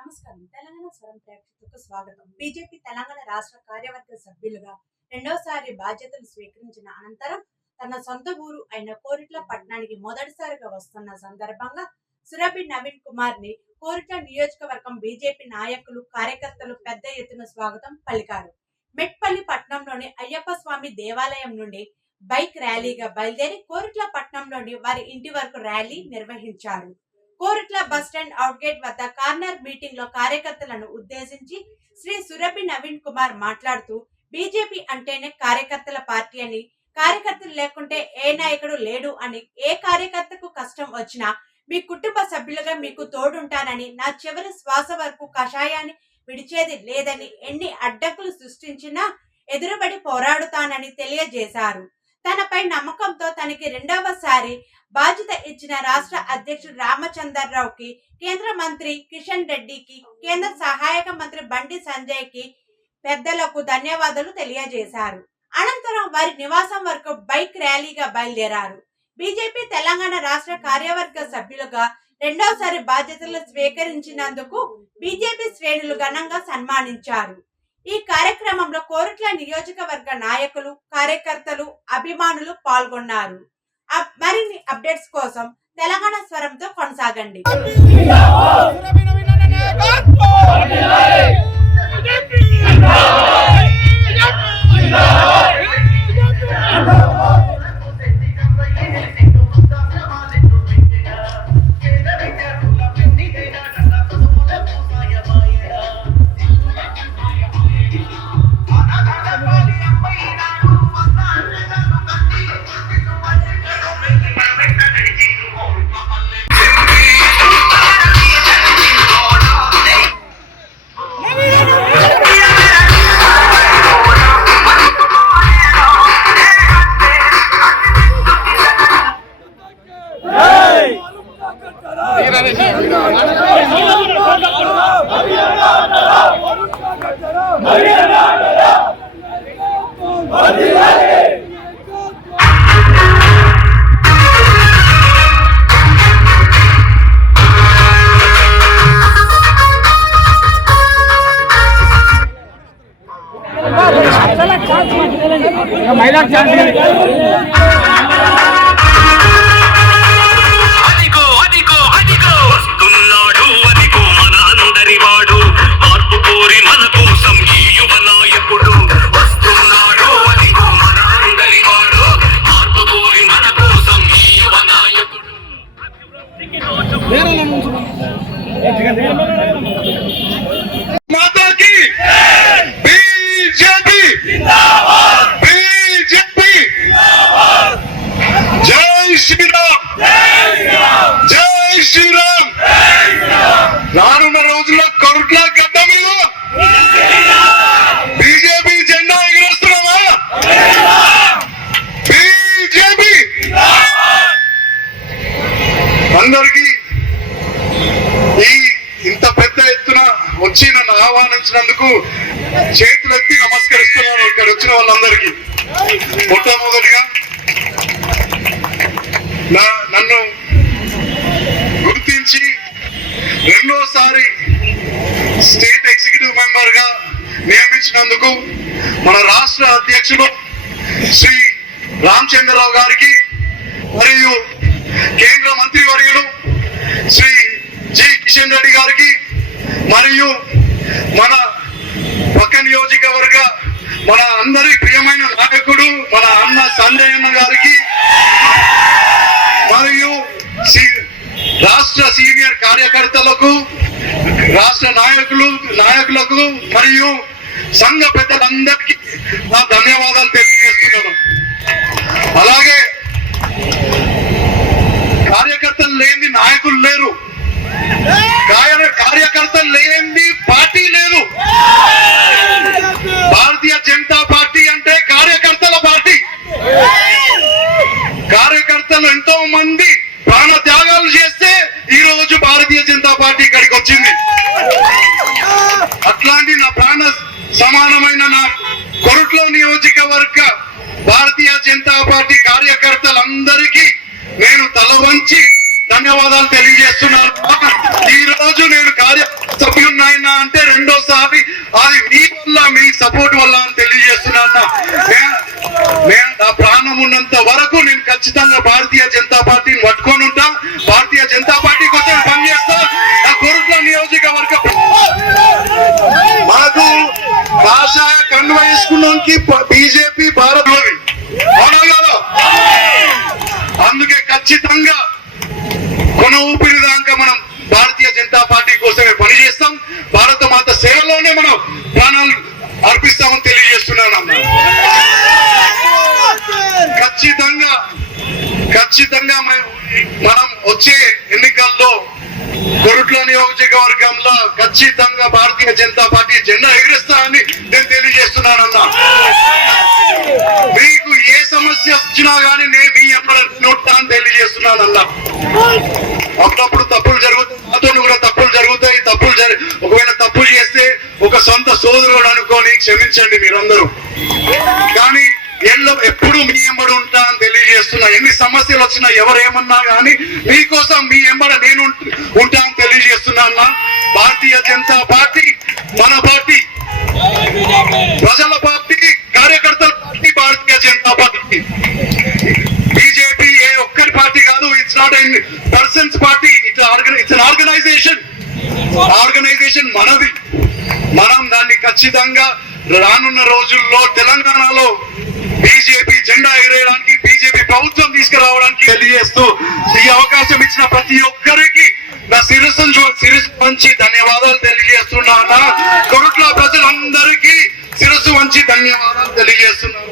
నమస్కారం. తెలంగాణ స్వరం ప్రేక్షకులకు స్వాగతం. బీజేపీ తెలంగాణ రాష్ట్ర కార్యవర్గ సభ్యులుగా రెండోసారి బాధ్యతలు స్వీకరించిన అనంతరం తన సొంత ఊరు అయిన కోరిట్ల పట్టణానికి మొదటిసారిగా వస్తున్న సందర్భంగా సురభి నవీన్ కుమార్ ని కోరిట్ల నియోజకవర్గం బీజేపీ నాయకులు కార్యకర్తలు పెద్ద ఎత్తున స్వాగతం పలికారు. మెట్పల్లి పట్టణంలోని అయ్యప్ప స్వామి దేవాలయం నుండి బైక్ ర్యాలీగా బయలుదేరి కోరిట్ల పట్టణంలోని వారి ఇంటి వరకు ర్యాలీ నిర్వహించారు. కోరిట్ల బస్టాండ్ అవుట్గేట్ వద్ద కార్నర్ మీటింగ్ లో కార్యకర్తలను ఉద్దేశించి శ్రీ సురభి నవీన్ కుమార్ మాట్లాడుతూ బీజేపీ అంటేనే కార్యకర్తల పార్టీ అని, కార్యకర్తలు లేకుంటే ఏ నాయకుడు లేడు అని, ఏ కార్యకర్తకు కష్టం వచ్చినా మీ కుటుంబ సభ్యులుగా మీకు తోడుంటానని, నా చివరి శ్వాస వరకు కషాయాన్ని విడిచేది లేదని, ఎన్ని అడ్డంకులు సృష్టించినా ఎదురుబడి పోరాడుతానని తెలియజేశారు. తనపై నమ్మకంతో తనకి రెండవసారి బాధ్యత ఇచ్చిన రాష్ట్ర అధ్యక్షుడు రామచంద్రరావుకి, కేంద్ర మంత్రి కిషన్ రెడ్డికి, కేంద్ర సహాయక మంత్రి బండి సంజయ్ కి పెద్దలకు ధన్యవాదాలు తెలియజేశారు. అనంతరం వారి నివాసం వరకు బైక్ ర్యాలీగా బయలుదేరారు. బీజేపీ తెలంగాణ రాష్ట్ర కార్యవర్గ సభ్యులుగా రెండవసారి బాధ్యతలు స్వీకరించినందుకు బీజేపీ శ్రేణులు ఘనంగా సన్మానించారు. ఈ కార్యక్రమంలో కోరిట్ల నియోజకవర్గ నాయకులు, కార్యకర్తలు, అభిమానులు పాల్గొన్నారు. మరిన్ని అప్డేట్స్ కోసం తెలంగాణ స్వరంతో కొనసాగండి. రానున్న రోజుల్లో కొరుట్ల గడ్డ మీద బీజేపీ జెండా ఎగరేస్తున్నామా? బీజేపీ అందరికీ ఇంత పెద్ద ఎత్తున వచ్చి నన్ను ఆహ్వానించినందుకు చేతులెత్తి నమస్కరిస్తున్నాను. ఇక్కడ వచ్చిన వాళ్ళందరికీ మొట్టమొదటిగా నన్ను గుర్తించి రెండోసారి స్టేట్ ఎగ్జిక్యూటివ్ మెంబర్ గా నియమించినందుకు మన రాష్ట్ర అధ్యక్షులు శ్రీ రామచంద్రరావు గారికి, మరియు కేంద్ర మంత్రి వర్యులు శ్రీ జి కిషన్ రెడ్డి గారికి, మరియు మన పక్క నియోజకవర్గ మన అందరి ప్రియమైన నాయకుడు మన అన్న సంజయ్ అన్న గారికి, మరియు రాష్ట్ర సీనియర్ కార్యకర్తలకు, రాష్ట్ర నాయకులకు మరియు సంఘ పెద్దలందరికీ నా ధన్యవాదాలు తెలియజేస్తున్నాను. అలాగే కార్యకర్తలు లేని నాయకులు లేరు, కార్యకర్తలు లేని పార్టీ లేదు. భారతీయ జనతా పార్టీ అంటే కార్యకర్తల పార్టీ. కార్యకర్తలు ఎంతో మంది ప్రాణ త్యాగాలు చేస్తే ఈ రోజు భారతీయ జనతా పార్టీ ఇక్కడికి వచ్చింది. అట్లాంటి నా ప్రాణ సమానమైన నా కొరుట్ల నియోజకవర్గ భారతీయ జనతా పార్టీ కార్యకర్తలందరికీ నేను తల వంచి ధన్యవాదాలు తెలియజేస్తున్నాను. ఈ రోజు నేను సభ్యున్న ఖచ్చితంగా భారతీయ జనతా పార్టీని పట్టుకొని ఉంటా, భారతీయ జనతా పార్టీ కోసం పనిచేస్తా. నా కోరుట్ల నియోజకవర్గ మనకు కాషాయ కండువ వేసుకున్నానికి బీజేపీ భారత్ అవునా కదా? అందుకే ఖచ్చితంగా కొన ఊపిరి దాకా మనం భారతీయ జనతా పార్టీ కోసమే పనిచేస్తాం. భారత మాత సేవలోనే మనం ప్రాణాలు అర్పిస్తామని తెలియజేస్తున్నాను అన్న. ఖచ్చితంగా మనం వచ్చే ఎన్నికల్లో కొరుట్ల నియోజకవర్గంలో ఖచ్చితంగా భారతీయ జనతా పార్టీ జెండా ఎగిరిస్తానని నేను తెలియజేస్తున్నానన్నా. మీకు ఏ సమస్య వచ్చినా గానీ నేను మీ ఎక్కడ నోటానని తెలియజేస్తున్నానన్నా. అప్పుడప్పుడు తప్పులు జరుగుతాయి, నాతో కూడా తప్పులు జరుగుతాయి. ఒకవేళ తప్పులు చేస్తే ఒక సొంత సోదరుడు అనుకొని క్షమించండి మీరందరూ. కానీ ఎప్పుడు మీ ఎంబడి ఉంటా అని తెలియజేస్తున్నా. ఎన్ని సమస్యలు వచ్చినా ఎవరేమన్నా కానీ మీకోసం మీ ఎంబడ నేను ఉంటా అని తెలియజేస్తున్నా అన్న. భారతీయ జనతా పార్టీ మన పార్టీ, ప్రజల పార్టీ, కార్యకర్తల పార్టీ భారతీయ జనతా పార్టీ. బీజేపీ ఏ ఒక్కరి పార్టీ కాదు. It's not an person's party, it's an organisation మనది. మనం దాన్ని ఖచ్చితంగా రానున్న రోజుల్లో తెలంగాణలో బీజేపీ జెండా ఎగరేయడానికి, బీజేపీ ప్రభుత్వం తీసుకురావడానికి తెలియజేస్తూ ఈ అవకాశం ఇచ్చిన ప్రతి ఒక్కరికి నా శిరస్సు వంచి ధన్యవాదాలు తెలియజేస్తున్నా. కొరుట్ల ప్రజలందరికీ శిరస్సు వంచి ధన్యవాదాలు తెలియజేస్తున్నాను.